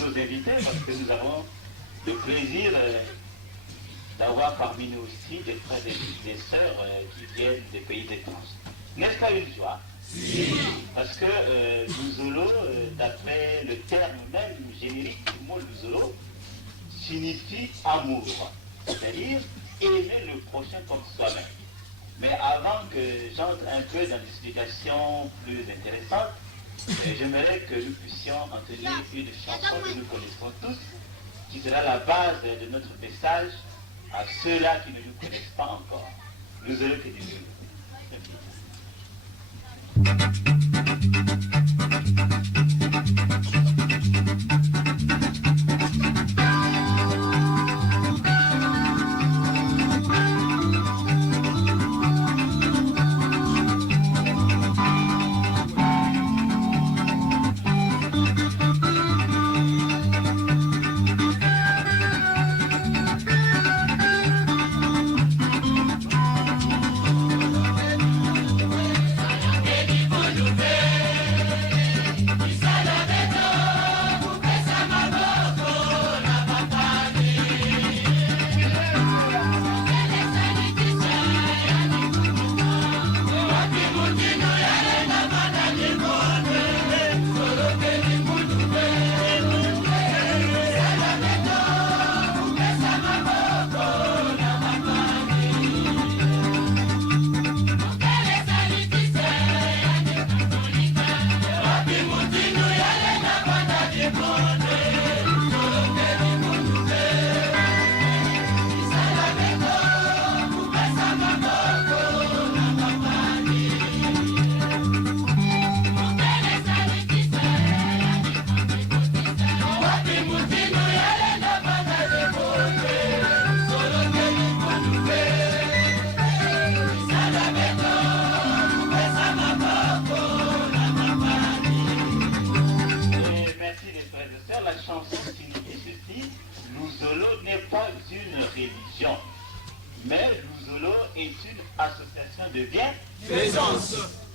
nos invités parce que nous avons le plaisir d'avoir parmi nous aussi des frères et des sœurs qui viennent des pays étrangers. N'est-ce pas une joie? Si. Parce que Luzolo, d'après le terme même générique du mot Luzolo, signifie amour, c'est-à-dire aimer le prochain comme soi-même. Mais avant que j'entre un peu dans des explications plus intéressantes, j'aimerais que nous puissions entonner une chanson que nous connaissons tous, qui sera la base de notre message à ceux-là qui ne nous connaissent pas encore. Nous allons que Dieu.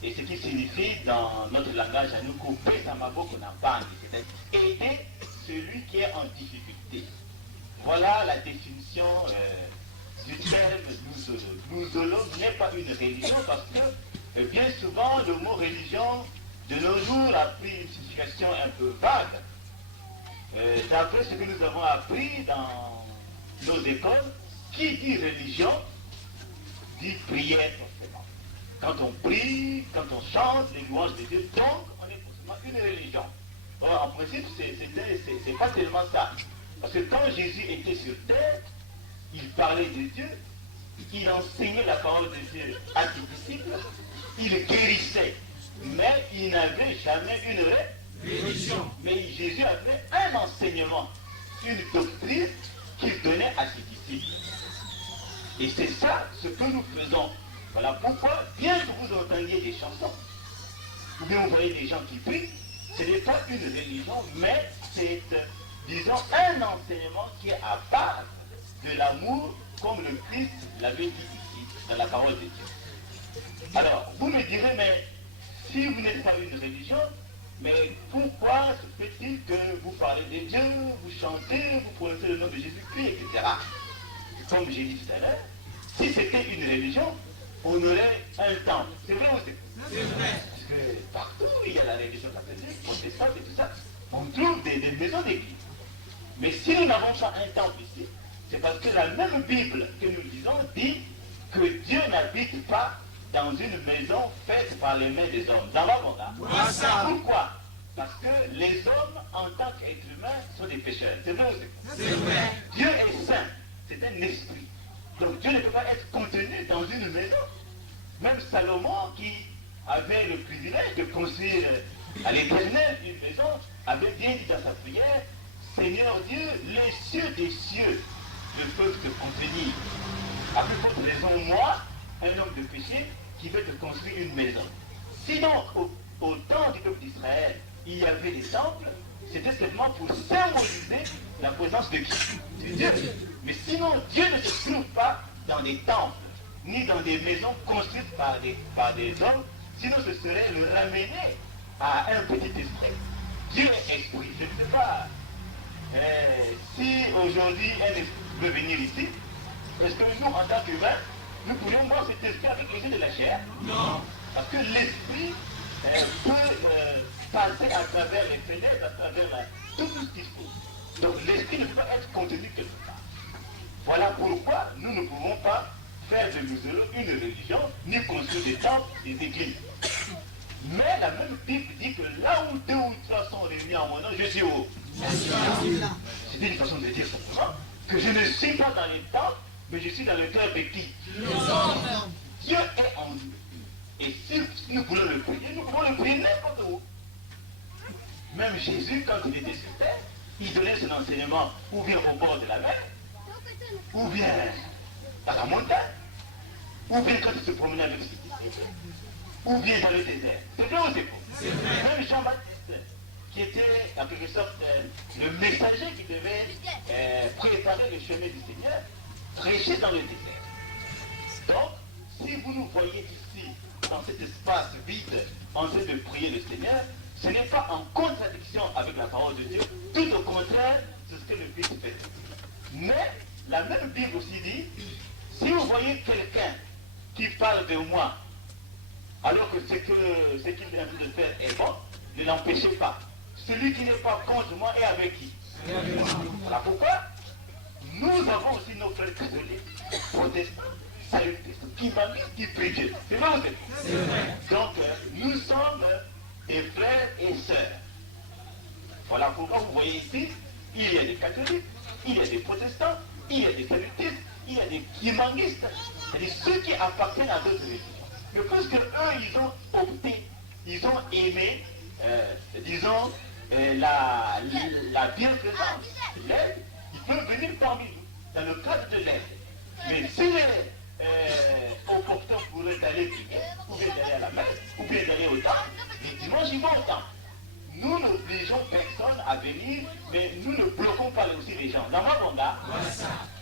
Et ce qui signifie dans notre langage à nous couper sa maboko n'a pas, c'est-à-dire aider celui qui est en difficulté. Voilà la définition du terme Luzolo. Luzolo n'est pas une religion parce que bien souvent le mot religion de nos jours a pris une signification un peu vague. D'après ce que nous avons appris dans nos écoles, qui dit religion dit prière. Quand on prie, quand on chante les louanges de Dieu, donc on est forcément une religion. Alors, en principe, c'est pas tellement ça. Parce que quand Jésus était sur terre, il parlait de Dieu, il enseignait la parole de Dieu à ses disciples, il guérissait, mais il n'avait jamais une religion. Mais Jésus avait un enseignement, une doctrine qu'il donnait à ses disciples. Et c'est ça ce que nous faisons. Voilà pourquoi, bien que vous entendiez des chansons, ou bien vous voyez des gens qui prient, ce n'est pas une religion, mais c'est, disons, un enseignement qui est à base de l'amour, comme le Christ l'avait dit ici, dans la parole de Dieu. Alors, vous me direz, mais si vous n'êtes pas une religion, mais pourquoi se fait-il que vous parlez de Dieu, vous chantez, vous prononcez le nom de Jésus-Christ, etc. Comme j'ai dit tout à l'heure, si c'était une religion, on aurait un temple. C'est vrai ou c'est vrai? Parce que partout, il y a la religion catholique, protestante et tout ça. On trouve des maisons d'église. Mais si nous n'avons pas un temple ici, c'est parce que la même Bible que nous lisons dit que Dieu n'habite pas dans une maison faite par les mains des hommes. Dans la Bonda. Pourquoi? Parce que les hommes, en tant qu'êtres humains, sont des pécheurs. C'est vrai ou c'est vrai? Dieu est saint. C'est un esprit. Donc Dieu ne peut pas être contenu dans une maison. Même Salomon, qui avait le privilège de construire à l'Éternel une maison, avait bien dit dans sa prière, Seigneur Dieu, les cieux des cieux ne peuvent te contenir. À plus forte raison, moi, un homme de péché, qui veut te construire une maison. Sinon, au temps du peuple d'Israël, il y avait des temples, c'était seulement pour symboliser la présence de qui? De Dieu. Mais sinon, Dieu ne se trouve pas dans des temples, ni dans des maisons construites par des hommes, sinon ce serait le ramener à un petit esprit. Dieu est esprit. Je ne sais pas Si aujourd'hui un esprit veut venir ici, est-ce que nous, en tant qu'humains, nous pourrions voir cet esprit avec les yeux de la chair? Non. Parce que l'esprit peut passer à travers les fenêtres, à travers tout ce qu'il faut. Donc l'esprit ne peut pas être contenu quelque part. Voilà pourquoi nous ne pouvons pas faire de nous une religion, ni construire des temples, des églises. Mais la même Bible dit que là où 2 ou 3 sont réunis en mon nom, je suis où? C'est une façon de dire simplement que je ne suis pas dans les temples, mais je suis dans le cœur de qui? Dieu est en nous. Et si nous voulons le prier, nous pouvons le prier n'importe où. Même Jésus, quand il était sur terre, il donnait son enseignement ou bien au bord de la mer, ou bien à la montagne, ou bien quand il se promenait avec ses disciples, ou bien dans le désert. C'est vrai ou c'est faux? Même Jean-Baptiste, qui était en quelque sorte le messager qui devait préparer le chemin du Seigneur, prêchait dans le désert. Donc, si vous nous voyez ici, dans cet espace vide, en train de prier le Seigneur, ce n'est pas en contradiction avec la parole de Dieu, tout au contraire, c'est ce que le Christ fait. Mais la même Bible aussi dit, si vous voyez quelqu'un qui parle de moi, alors que ce qu'il vient de faire est bon, ne l'empêchez pas. Celui qui n'est pas contre moi est avec qui? Voilà pourquoi nous avons aussi nos frères catholiques, protestants, salutistes, qui m'amusent, qui prient Dieu. C'est vrai ou c'est vrai? Donc, nous sommes des frères et sœurs. Voilà pourquoi vous voyez ici, il y a des catholiques, il y a des protestants, il y a des salutistes, il y a des kimangistes, c'est-à-dire ceux qui appartiennent à d'autres religions. Mais parce que eux, ils ont opté, ils ont aimé, disons, la bienfaisance, l'aide, ils peuvent venir parmi nous, dans le cadre de l'aide. Mais s'il est opportun pour eux d'aller prier, ou bien d'aller à la messe, ou bien d'aller au temple, les dimanches, ils vont au temple. Nous n'obligeons personne à venir, mais nous ne bloquons pas aussi les gens. Dans Mabonga,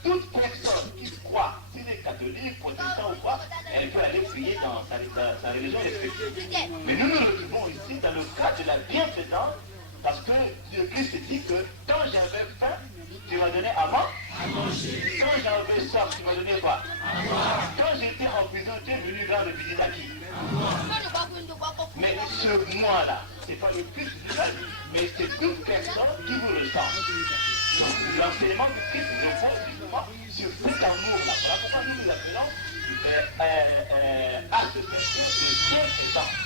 toute personne qui croit, s'il est catholique, protestant ou quoi, elle peut aller prier dans sa religion respective. Mais nous nous retrouvons ici dans le cadre de la bienfaisance, parce que le Christ dit que quand j'avais faim, tu m'as donné à manger. Quand j'avais soif, tu m'as donné quoi? Quand j'étais en prison, tu es venu rendre visite à qui? Mais ce moi-là, ce n'est pas le Christ lui-même, mais c'est toute personne qui vous ressemble. L'enseignement du Christ repose justement sur cet amour-là. Voilà pourquoi nous nous appelons association de bienfaisance.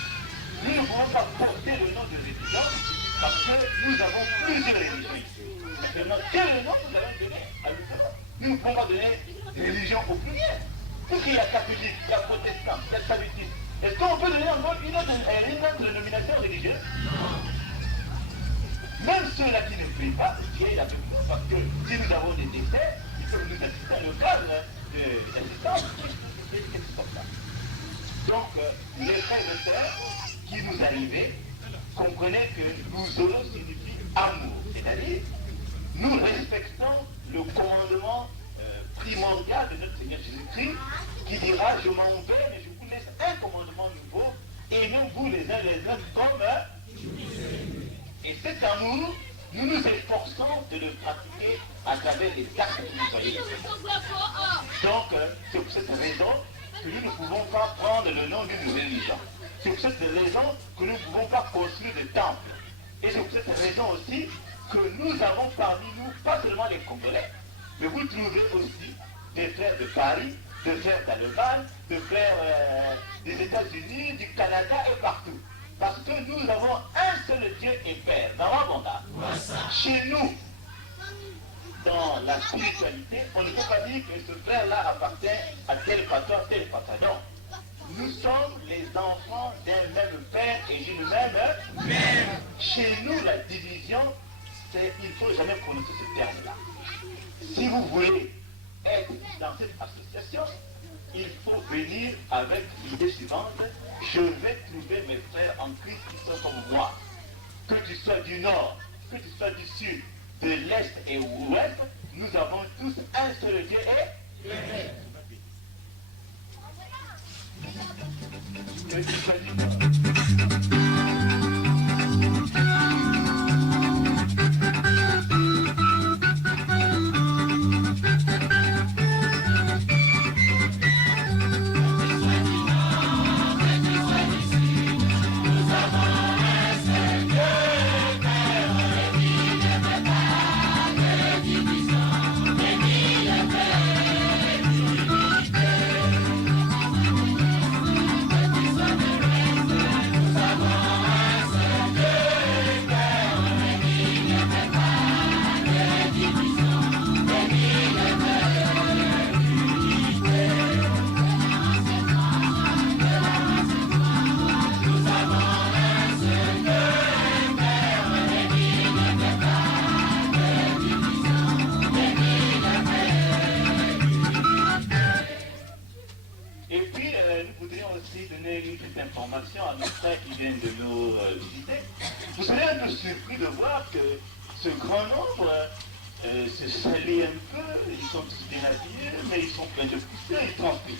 Nous ne pouvons pas porter le nom de religion parce que nous avons plusieurs religions ici. Maintenant, quel nom nous allons donner à l'autre? Nous ne pouvons pas donner religion au pluriel. Puisqu'il y a catholique, il y a protestant, il y a salutiste. Est-ce qu'on peut donner une autre dénomination religieuse? Même ceux-là qui ne prient pas, Dieu est avec nous, parce que si nous avons des décès, ils peuvent nous assister dans le cadre de l'assistance. Donc, les frères et sœurs qui nous arrivaient, comprenez que nous aurons signifie amour, c'est-à-dire nous respectons le commandement primordial de notre Seigneur Jésus-Christ qui dira je m'en vais mais je vous laisse un commandement nouveau, aimez-vous les uns les autres comme et cet amour nous nous efforçons de le pratiquer à travers les actes que vous voyez. Donc c'est pour cette raison que nous ne pouvons pas prendre le nom d'une religion. C'est pour cette raison que nous ne pouvons pas construire de temples. Et c'est pour cette raison aussi que nous avons parmi nous, pas seulement les Congolais, mais vous trouvez aussi des frères de Paris, des frères d'Allemagne, des frères des États-Unis, du Canada et partout. Parce que nous avons un seul Dieu et Père, dans Rwanda. Chez nous, dans la spiritualité, on ne peut pas dire que ce frère-là appartient à tel patron, tel patron. Non. Nous sommes les enfants d'un même Père et d'une même Mère. Chez nous, la division, il ne faut jamais prononcer ce terme-là. Si vous voulez être dans cette association, il faut venir avec l'idée suivante: je vais trouver mes frères en Christ qui sont comme moi. Que tu sois du nord, que tu sois du sud, de l'est et ouest, nous avons tous un seul Dieu et que tu sois du nord. cette information à nos frères qui viennent de nous visiter, vous serez un peu surpris de voir que ce grand nombre se salient un peu, ils sont tous déshabillés, mais ils sont pleins de poussière, ils transpirent.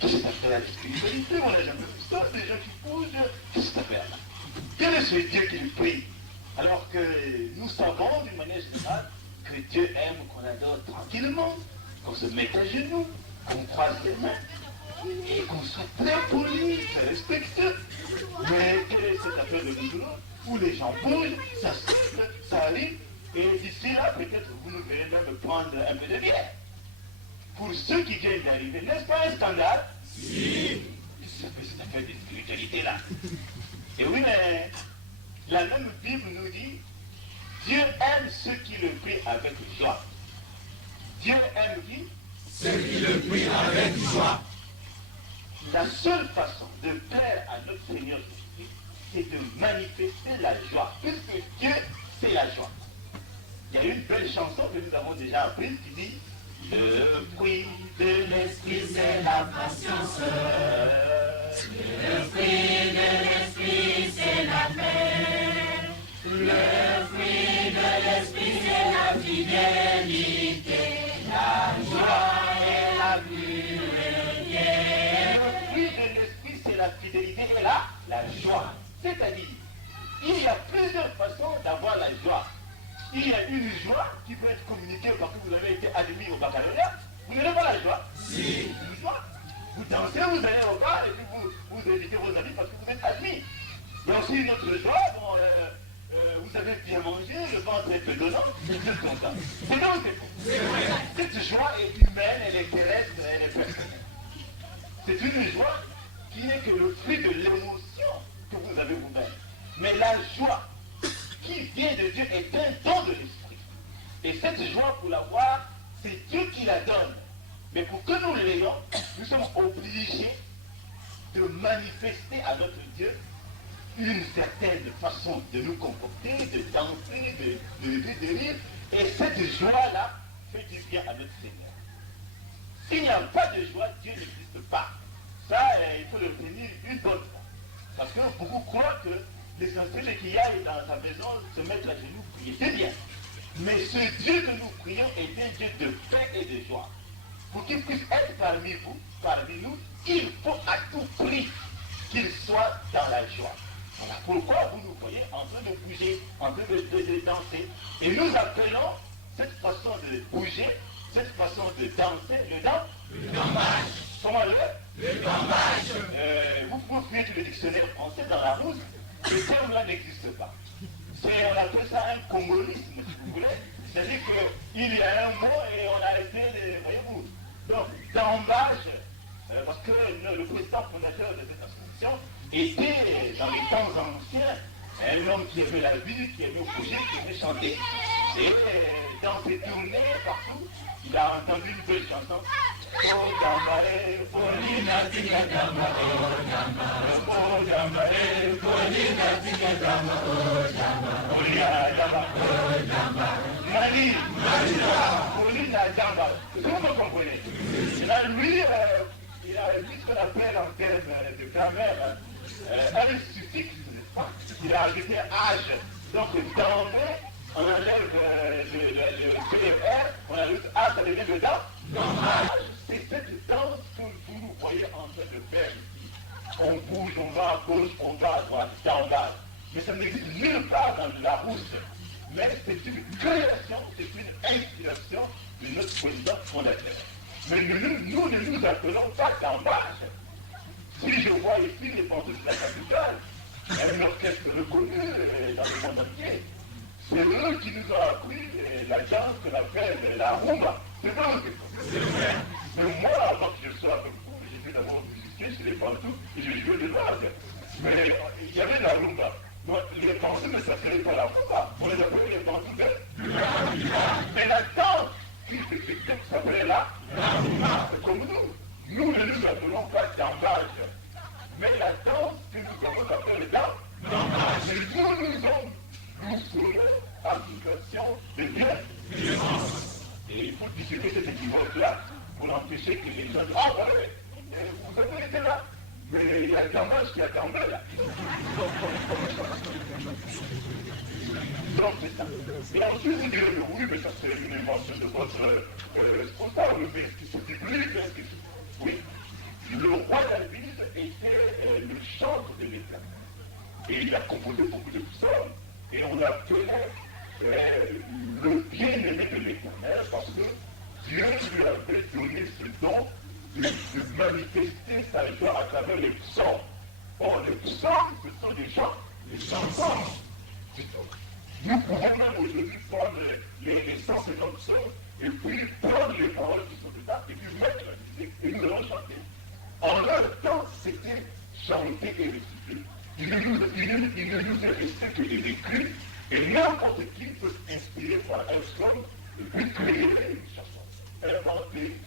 Qu'est-ce que ça fait à la spiritualité? On n'a jamais vu ça, des gens qui bougent. Qu'est-ce que ça fait là? Quel est ce Dieu qui prie? Alors que nous savons d'une manière générale que Dieu aime qu'on adore tranquillement, qu'on se mette à genoux, qu'on croise les mains et qu'on soit très poli, très respectueux. Mais quelle est cette affaire de boulot où les gens bougent, ça souffle, ça arrive, et d'ici là, peut-être vous nous verrez même prendre un peu de bière. Pour ceux qui viennent d'arriver, n'est-ce pas un scandale? Si. Ça fait cette affaire de spiritualité-là. Et oui, mais la même Bible nous dit, Dieu aime ceux qui le prient avec joie. Dieu aime qui? Ceux qui le prient avec joie. La seule façon de plaire à notre Seigneur Jésus-Christ, c'est de manifester la joie, puisque Dieu, c'est la joie. Il y a une belle chanson que nous avons déjà apprise qui dit le fruit de l'esprit, c'est la patience. Le fruit de l'esprit, c'est la paix. Le fruit de l'esprit, c'est la fidélité, la joie et la pureté. Le fruit de l'esprit, c'est la fidélité et la joie. C'est-à-dire, il y a plusieurs façons d'avoir la joie. Il y a une joie qui peut être communiquée parce que vous avez été admis au baccalauréat. Vous n'avez pas la joie? Si. Une joie. Vous dansez, vous allez au bar et puis vous invitez vos amis parce que vous êtes admis. Il y a aussi une autre joie, bon, vous avez bien mangé, le ventre est peu donnant, vous êtes content. C'est donc c'est faux. Cette joie est humaine, elle est terrestre, elle est personnelle. C'est une joie qui n'est que le fruit de l'émotion que vous avez vous-même. Mais la joie qui vient de Dieu est un don de l'esprit. Et cette joie, pour l'avoir, c'est Dieu qui la donne. Mais pour que nous l'ayons, nous sommes obligés de manifester à notre Dieu une certaine façon de nous comporter, de danser, de rire. Et cette joie-là fait du bien à notre Seigneur. S'il n'y a pas de joie, Dieu n'existe pas. Ça, il faut le tenir une bonne fois. Parce que beaucoup croient que l'essentiel qu'il y aille dans sa maison, se mettre à genoux, prier. C'est bien. Mais ce Dieu que nous prions est un Dieu de paix et de joie. Pour qu'il puisse être parmi vous, parmi nous, il faut à tout prix qu'il soit dans la joie. Voilà pourquoi vous nous voyez en train de bouger, en train de danser. Et nous appelons cette façon de bouger, cette façon de danser, le gambage. Comment le gambage. Vous pouvez fouiller le dictionnaire français dans la rousse, ce terme-là n'existe pas. On appelle ça un congolisme, si vous voulez. C'est-à-dire qu'il y a un mot et on a arrêté, voyez-vous. Donc, gambage, parce que le président fondateur de cette association était, dans les temps anciens, un homme qui aimait la vie, qui aimait bouger, qui aimait chanter. Et dans ses tournées, partout, il a entendu une belle chanson. Oh, Gambare, Polina, Tika, Gambare, oh, Gambare, oh, Gambare, Polina, Tika, Gambare, oh, Gambare, Polina, Gambare, oh, Gambare, Marie, Polina, Gambare. Est-ce que vous me comprenez? Il a vu ce qu'on appelle en termes de grammaire un suffixe, n'est-ce pas? Il a ajouté âge. Donc, Gambare, on enlève le PFR, on ajoute A, ça devient dedans. C'est cette danse que vous nous voyez en train de faire ici. On bouge, on va à gauche, on va à droite, gambage. Mais ça n'existe nulle part dans la rousse. Mais c'est une création, c'est une inspiration de notre président fondateur. Mais nous ne nous appelons pas gambage. Si je vois ici les bandes de la capitale, un orchestre reconnu dans le monde entier, c'est eux qui nous ont appris la danse qu'on appelle la rumba. C'est vrai. Mais moi, avant que je sois avec vous, j'ai vu d'abord musicier chez les Bantous et je jouais de l'orgue. Mais il y avait la rumba. Donc, les Bantous ne s'appelaient pas la rumba. On les appelait les Bantous de mais la danse qui s'appelait la rumba. C'est comme nous. Nous ne nous appelons pas gambage. Mais la danse que nous avons s'appelle la gambage. Mais nous sommes sous l'application de Dieu. Et il faut dissiper cet équivoque-là pour empêcher que les gens disent « Ah, ouais, vous avez été là ». Mais il y a un campage qui attendait là. Donc c'est ça. Et ensuite vous direz, oui, mais ça c'est une invention de votre responsable, mais c'est public, oui. Le roi David était le chantre de l'État. Et il a composé beaucoup de psaumes. Et on l'appelait le bien-aimé de l'Éternel parce que Dieu lui avait donné ce don de manifester sa joie à travers les psaumes. Or, les psaumes, ce sont des gens, des chansons. Nous pouvons même aujourd'hui prendre les 150 psaumes et puis prendre les paroles qui sont dedans et puis mettre la musique et nous allons chanter. En leur temps, c'était chanter et réciter. Il ne nous est resté que des écrits et n'importe qui peut s'inspirer par un psaume et puis créer une chanson, inventer une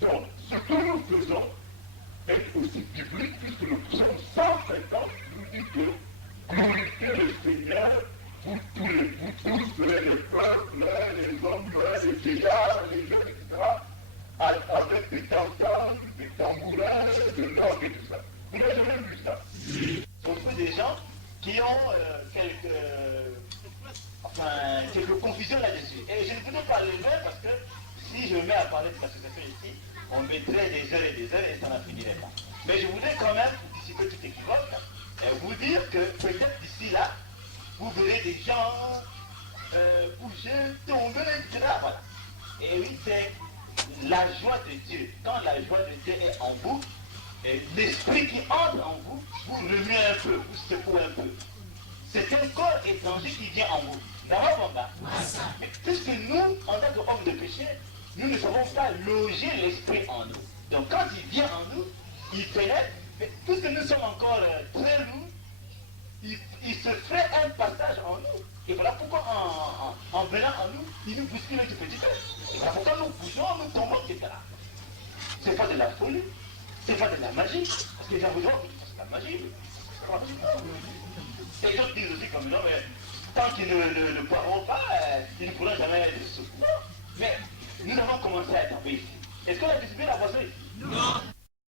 chanson. Donc, ce que nous faisons est aussi biblique puisque le psaume 150 nous dit que glorifiez le Seigneur, vous tous, les peuples, les hommes, les vieillards, les jeunes, etc., avec des cancans, des tambourins, de l'orgue et tout ça. Vous n'avez jamais vu ça? Beaucoup de gens qui ont quelques confusions là-dessus. Et je ne voudrais pas le faire parce que si je me mets à parler de l'association ici, on mettrait des heures et ça n'en finirait pas. Mais je voudrais quand même, pour dissiper tout équivoque, vous dire que peut-être d'ici là, vous verrez des gens bouger, tomber, etc. Voilà. Et oui, c'est la joie de Dieu. Quand la joie de Dieu est en vous, l'esprit qui entre en vous, vous remuez un peu, vous secouez un peu. C'est un corps étranger qui vient en vous. D'abord, mais puisque nous, en tant qu'hommes de péché, nous ne savons pas loger l'esprit en nous. Donc quand il vient en nous, il pénètre, mais puisque nous sommes encore très lourds, il se fait un passage en nous. Et voilà pourquoi en venant en nous, il nous bouscule un petit peu. Et voilà pourquoi nous bougeons, nous tombons, etc. C'est pas de la folie, c'est pas de la magie. Parce que les gens vous disent, c'est la magie. Et d'autres disent aussi comme non, mais tant qu'ils ne boiront pas, ils ne pourront jamais être secours. Mais nous avons commencé à tomber ici. Est-ce qu'on a distribué la boisson ici? Non.